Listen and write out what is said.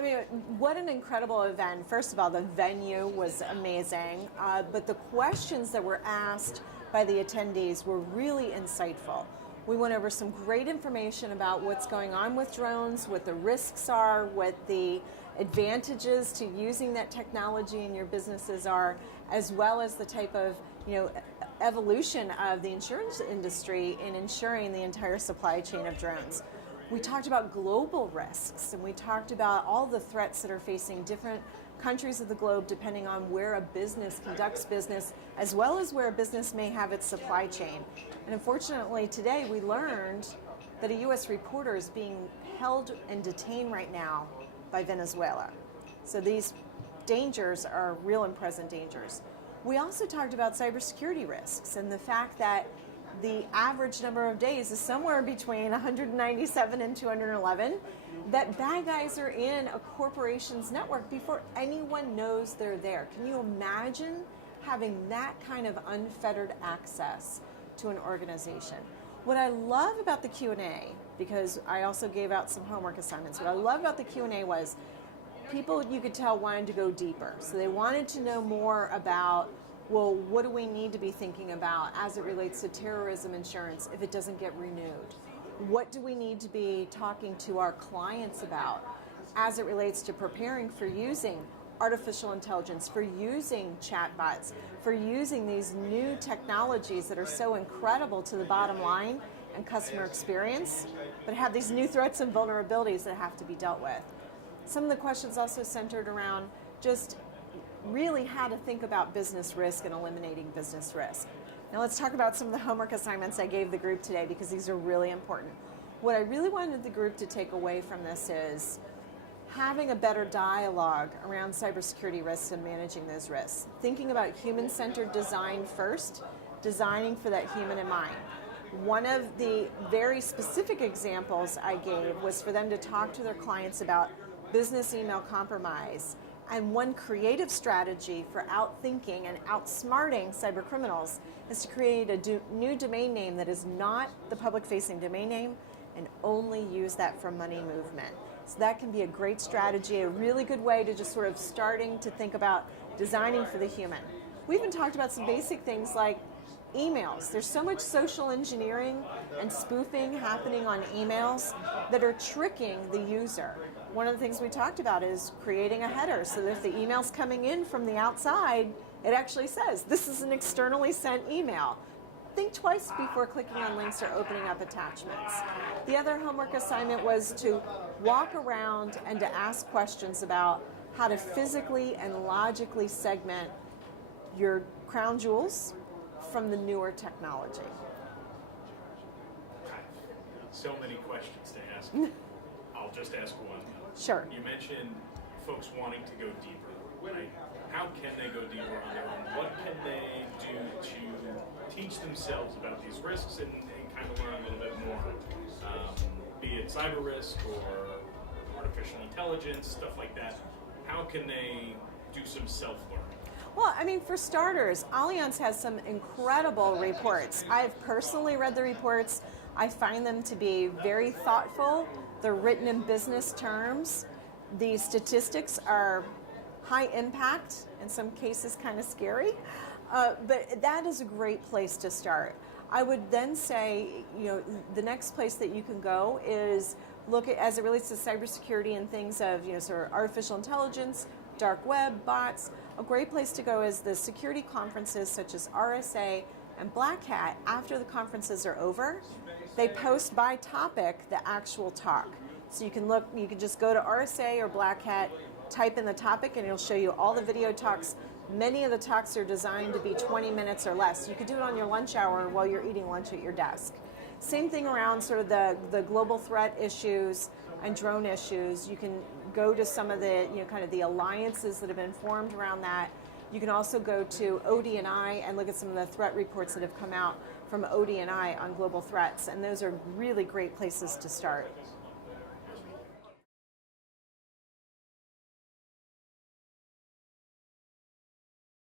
I mean, what an incredible event. First of all, the venue was amazing, but the questions that were asked by the attendees were really insightful. We went over some great information about what's going on with drones, what the risks are, what the advantages to using that technology in your businesses are, as well as the type of evolution of the insurance industry in ensuring the entire supply chain of drones. We talked about global risks, and we talked about all the threats that are facing different countries of the globe depending on where a business conducts business, as well as where a business may have its supply chain. And unfortunately today we learned that a U.S. reporter is being held and detained right now by Venezuela. So these dangers are real and present dangers. We also talked about cybersecurity risks and the fact that the average number of days is somewhere between 197 and 211, that bad guys are in a corporation's network before anyone knows they're there. Can you imagine having that kind of unfettered access to an organization? What I love about the Q&A, because I also gave out some homework assignments, what I love about the Q&A was people, you could tell, wanted to go deeper. So they wanted to know more about, well, what do we need to be thinking about as it relates to terrorism insurance if it doesn't get renewed? What do we need to be talking to our clients about as it relates to preparing for using artificial intelligence, for using chatbots, for using these new technologies that are so incredible to the bottom line and customer experience, but have these new threats and vulnerabilities that have to be dealt with? Some of the questions also centered around just really how to think about business risk and eliminating business risk. Now let's talk about some of the homework assignments I gave the group today, because these are really important. What I really wanted the group to take away from this is having a better dialogue around cybersecurity risks and managing those risks. Thinking about human-centered design first, designing for that human in mind. One of the very specific examples I gave was for them to talk to their clients about business email compromise. And one creative strategy for outthinking and outsmarting cyber criminals is to create a new domain name that is not the public-facing domain name and only use that for money movement. So that can be a great strategy, a really good way to just sort of starting to think about designing for the human. We even talked about some basic things like emails. There's so much social engineering and spoofing happening on emails that are tricking the user. One of the things we talked about is creating a header so that if the email's coming in from the outside, it actually says, this is an externally sent email. Think twice before clicking on links or opening up attachments. The other homework assignment was to walk around and to ask questions about how to physically and logically segment your crown jewels from the newer technology. So many questions to ask. I'll just ask one. Sure. You mentioned folks wanting to go deeper. Right? How can they go deeper on their own? What can they do to teach themselves about these risks and kind of learn a little bit more? Be it cyber risk or artificial intelligence, stuff like that. How can they do some self-learning? Well, I mean, for starters, Allianz has some incredible reports. I've personally read the reports. I find them to be very thoughtful. They're written in business terms. The statistics are high impact, in some cases kind of scary, but that is a great place to start. I would then say, the next place that you can go is look at, as it relates to cybersecurity and things of, sort of artificial intelligence, dark web, bots. A great place to go is the security conferences such as RSA and Black Hat. After the conferences are over, they post by topic the actual talk. So you can just go to RSA or Black Hat, type in the topic, and it'll show you all the video talks. Many of the talks are designed to be 20 minutes or less. You could do it on your lunch hour while you're eating lunch at your desk. Same thing around sort of the global threat issues and drone issues. You can go to some of the, kind of the alliances that have been formed around that. You can also go to OD&I and look at some of the threat reports that have come out from OD&I on global threats, and those are really great places to start.